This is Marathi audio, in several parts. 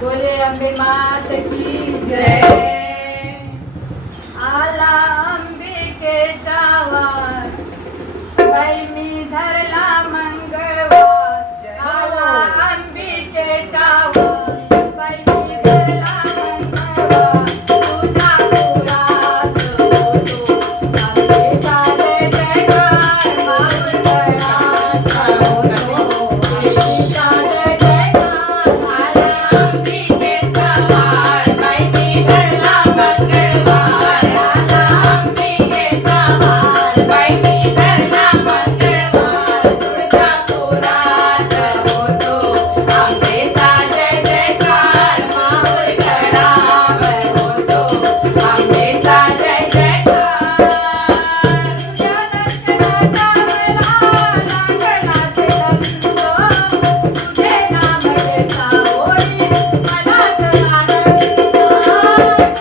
बोले अंबे मात की जय. आला अंबिकेचा वार, बाई मी धरला मंगळवार. आला अंबिकेचा वार, बाई मी धरला मंगळवार. तुझ्या पुरात होतो अंबेचा जय जयकार. माऊरगडाचा होतो देवीचा जय जयकार. आला अंबिकेचा वार, बाई मी धरला मंगळवार. आला अंबिकेचा वार, बाई मी धरला मंगळवार. तुझ्या पुरात होतो अंबेचा जय जयकार. माऊरगडावर होतो अंबेचा जय जयकार. तुझ्या दर्शनाचा मला लागला ते रंग, तुझे नाम घेता होई मनात आनंद.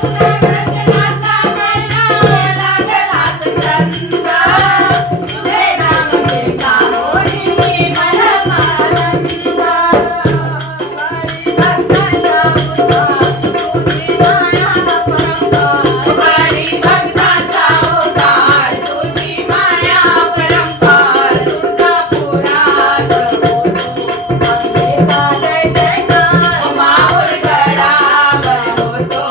तुझ्या दर्शनाचा मला लागला ते रंग, तुझे नाम घेता होई मनात आनंद. हरी भक्ताचा उद्धार, तुझी माया परंपार. तुळजापुरात होतो अंबेचा जय जयकार. माऊरगडावर होतो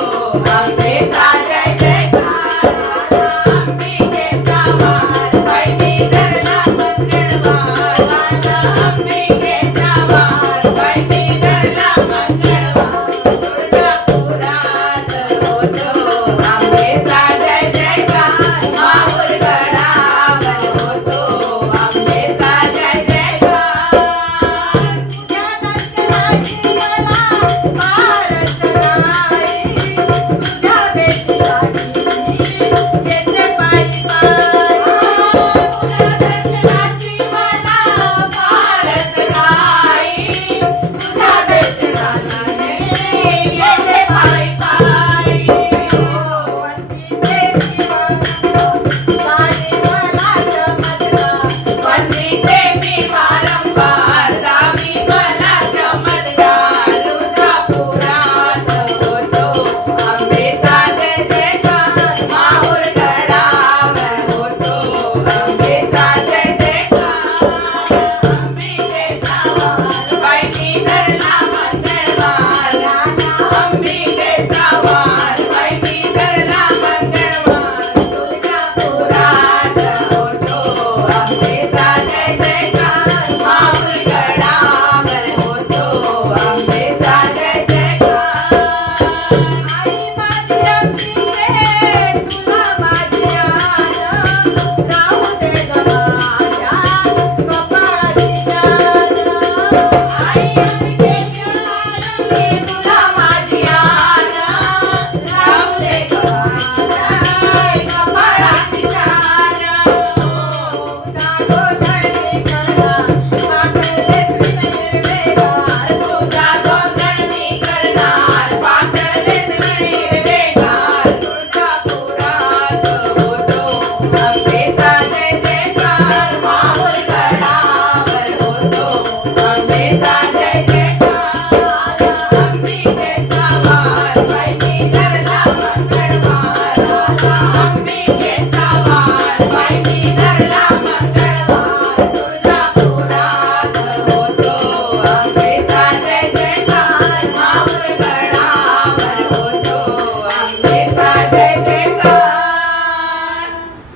अंबेचा जय जयकार. आला अंबिकेचा वार, बाई मी धरला मंगळवार. आला अंबिकेचा वार, बाई मी धरला मंगळवार. तुळजापुरात होतो अंबेचा जय जयकार. माऊरगडावर होतो अंबेचा जय जयकार. तुझ्या दर्शनाची मला फारच घाई, तुझ्या भेटीसाठी मी येते पायी पायी. तुझ्या दर्शनाची मला फारच घाई, तुझ्या दर्शनाला मी येते पायी पायी. वंदी देवी वाणी मला चमत्कार. वंदी देवी वारंवार रामी मला चमत्कार. तुळजापुरात होतो अंबेचा जय जयकार. माऊरगडावर होतो अंबेचा जय जयकार. अंबिकेचा वार, बाई मी धरला मंगळवार. आला अंबिकेचा वार, बाई मी धरला मंगळवार. तुळजापुरात होतो अंबेचा जय जयकार. माऊरगडावर होतो अंबेचा जय जयकार. आई माझी अंबिके, तुला माझी आन, राहू दे ग माझ्या कपाळाची शान. आई अंबिके, तुला माझी आन, राहू दे ग माझ्या कपाळाची शान. तुझा गोंधळ मी करणार, पातळ हिरवेगार. तुझा गोंधळ मी करणार, पातळ हिरवेगार. तुळजापुरात होतो अंबेचा जय जयकार. माऊरगडावर होतो अंबेचा जय जयकार. आला अंबिकेचा वार, बाई मी धरला मंगळवार. आला अंबिकेचा वार, बाई मी धरला मंगळवार. तुळजापुरात होतो अंबेचा जय जयकार. माऊरगडावर होतो अंबेचा जय जयकार.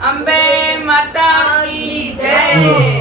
अंबे माता की जय.